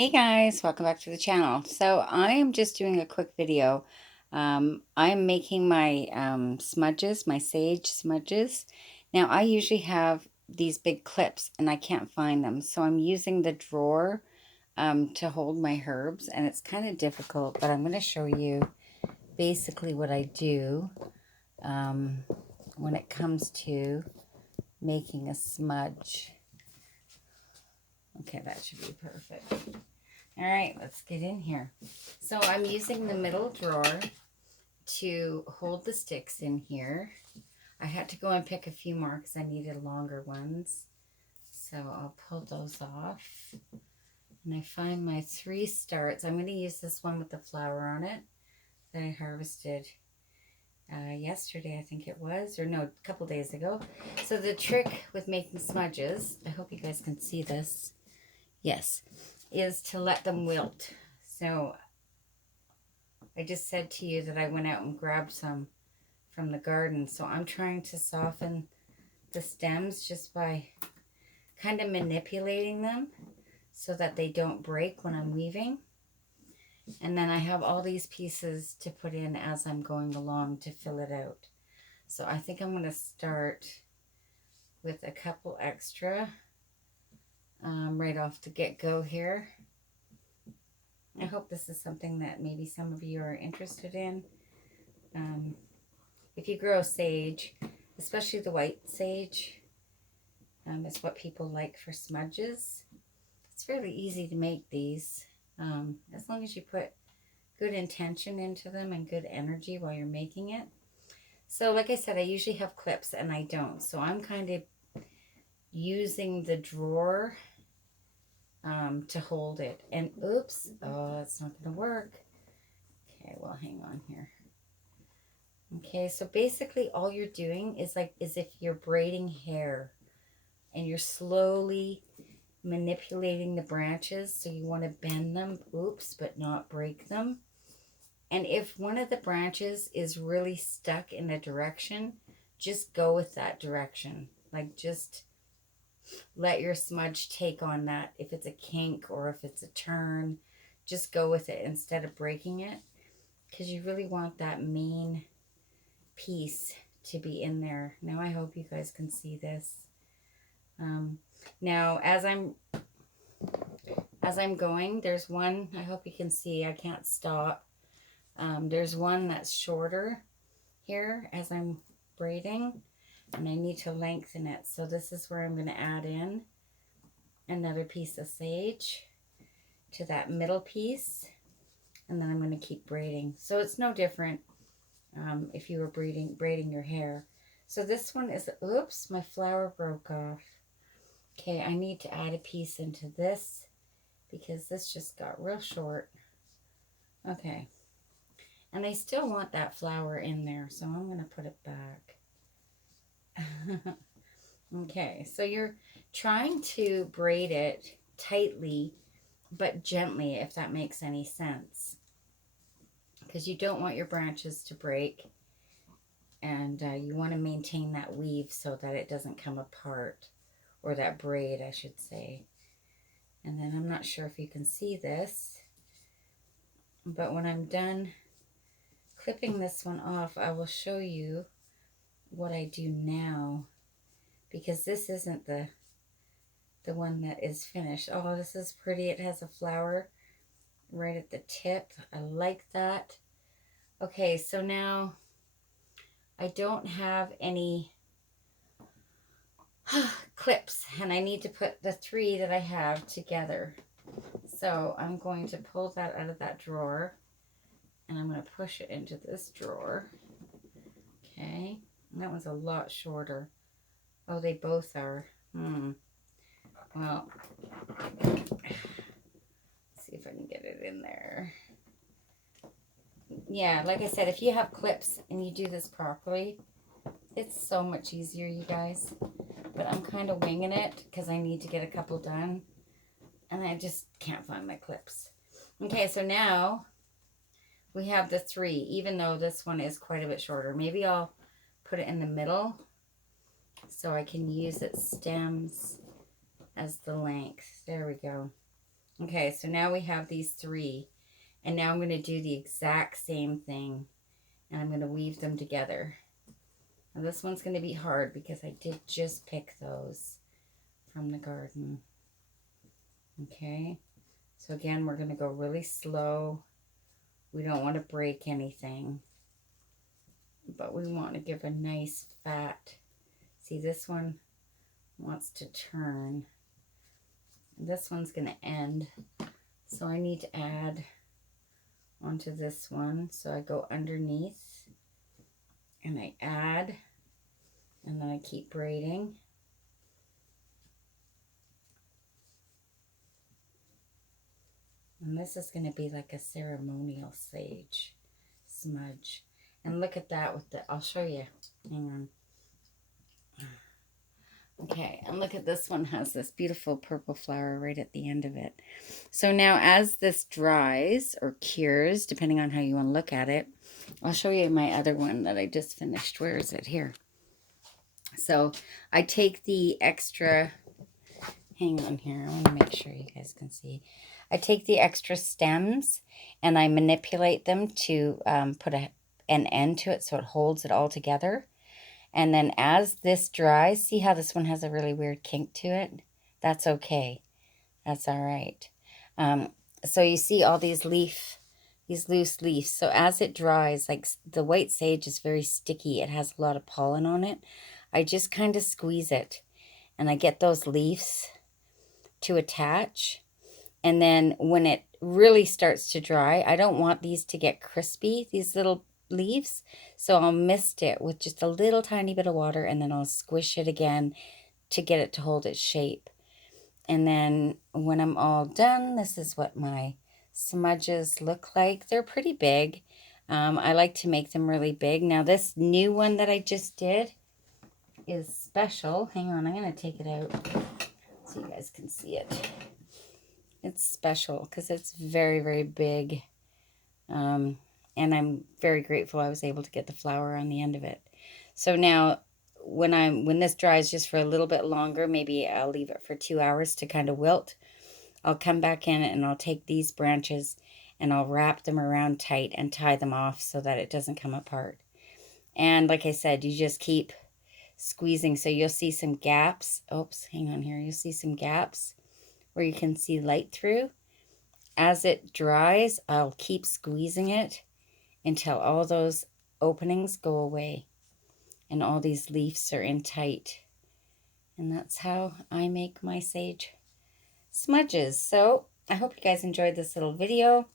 Hey guys, welcome back to the channel. So I am just doing a quick video. I'm making my smudges, my sage smudges. Now I usually have these big clips and I can't find them. So I'm using the drawer to hold my herbs, and it's kind of difficult, but I'm going to show you basically what I do um, when it comes to making a smudge. Okay, that should be perfect. All right, let's get in here. So I'm using the middle drawer to hold the sticks in here. I had to go and pick a few more because I needed longer ones. So I'll pull those off. And I find my 3 starts. I'm going to use this one with the flower on it that I harvested yesterday, I think it was. Or no, a couple days ago. So the trick with making smudges, I hope you guys can see this. Yes, is to let them wilt. So I just said to you that I went out and grabbed some from the garden. So I'm trying to soften the stems just by kind of manipulating them so that they don't break when I'm weaving. And then I have all these pieces to put in as I'm going along to fill it out. So I think I'm going to start with a couple extra right off the get-go here. I hope this is something that maybe some of you are interested in. If you grow sage, especially the white sage, is what people like for smudges. It's fairly easy to make these, as long as you put good intention into them and good energy while you're making it. So like I said, I usually have clips and I don't. So I'm kind of using the drawer to hold it. And oops, oh, it's not going to work. Okay, well, hang on here. Okay, so basically all you're doing is like as if you're braiding hair, and you're slowly manipulating the branches. So you want to bend them, oops, but not break them. And if one of the branches is really stuck in a direction, just go with that direction. Like just let your smudge take on that. If it's a kink or if it's a turn, just go with it instead of breaking it, because you really want that main piece to be in there. Now I hope you guys can see this. Now as I'm going, there's one, I hope you can see, I can't stop. There's one that's shorter here as I'm braiding, and I need to lengthen it. So this is where I'm going to add in another piece of sage to that middle piece, and then I'm going to keep braiding. So it's no different if you were braiding your hair. So this one is, oops, my flower broke off. Okay, I need to add a piece into this because this just got real short. Okay. And I still want that flower in there, so I'm going to put it back. Okay, so you're trying to braid it tightly, but gently, if that makes any sense. Because you don't want your branches to break, and you want to maintain that weave so that it doesn't come apart, or that braid, I should say. And then I'm not sure if you can see this, but when I'm done clipping this one off, I will show you what I do now, because this isn't the one that is finished. Oh, this is pretty. It has a flower right at the tip. I like that. Okay, so now I don't have any clips, and I need to put the 3 that I have together. So I'm going to pull that out of that drawer, and I'm going to push it into this drawer. Okay, and that one's a lot shorter. Oh, they both are. Well, let's see if I can get it in there. Yeah, like I said, if you have clips and you do this properly, it's so much easier, you guys. But I'm kind of winging it because I need to get a couple done, and I just can't find my clips. Okay, so now we have the 3, even though this one is quite a bit shorter. Maybe I'll put it in the middle so I can use its stems as the length. There we go. Okay, so now we have these 3. And now I'm going to do the exact same thing. And I'm going to weave them together. Now this one's going to be hard because I did just pick those from the garden. Okay, so again, we're going to go really slow. We don't want to break anything, but we want to give a nice fat. See, this one wants to turn. This one's going to end. So I need to add onto this one. So I go underneath and I add, and then I keep braiding. And this is going to be like a ceremonial sage smudge. And look at that with the, I'll show you. Hang on. Okay, and look at this one, has this beautiful purple flower right at the end of it. So now as this dries or cures, depending on how you want to look at it, I'll show you my other one that I just finished. Where is it? Here. So I take the extra, hang on here, I want to make sure you guys can see. I take the extra stems and I manipulate them to put an end to it so it holds it all together. And then as this dries, see how this one has a really weird kink to it? That's okay. That's all right. So you see all these loose leaves. So as it dries, like the white sage is very sticky. It has a lot of pollen on it. I just kind of squeeze it and I get those leaves to attach. And then when it really starts to dry, I don't want these to get crispy, these little leaves. So I'll mist it with just a little tiny bit of water and then I'll squish it again to get it to hold its shape. And then when I'm all done, this is what my smudges look like. They're pretty big. I like to make them really big. Now this new one that I just did is special. Hang on, I'm going to take it out so you guys can see it. It's special because it's very, very big. And I'm very grateful I was able to get the flower on the end of it. So now when this dries just for a little bit longer, maybe I'll leave it for 2 hours to kind of wilt. I'll come back in and I'll take these branches and I'll wrap them around tight and tie them off so that it doesn't come apart. And like I said, you just keep squeezing. So you'll see some gaps. Oops, hang on here. You'll see some gaps where you can see light through. As it dries, I'll keep squeezing it until all those openings go away and all these leaves are in tight. And that's how I make my sage smudges. So I hope you guys enjoyed this little video.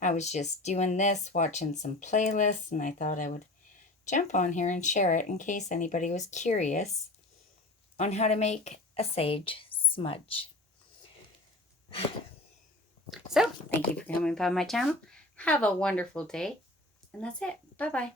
I was just doing this, watching some playlists, and I thought I would jump on here and share it in case anybody was curious on how to make a sage smudge. So, thank you for coming by my channel. Have a wonderful day. And that's it. Bye-bye.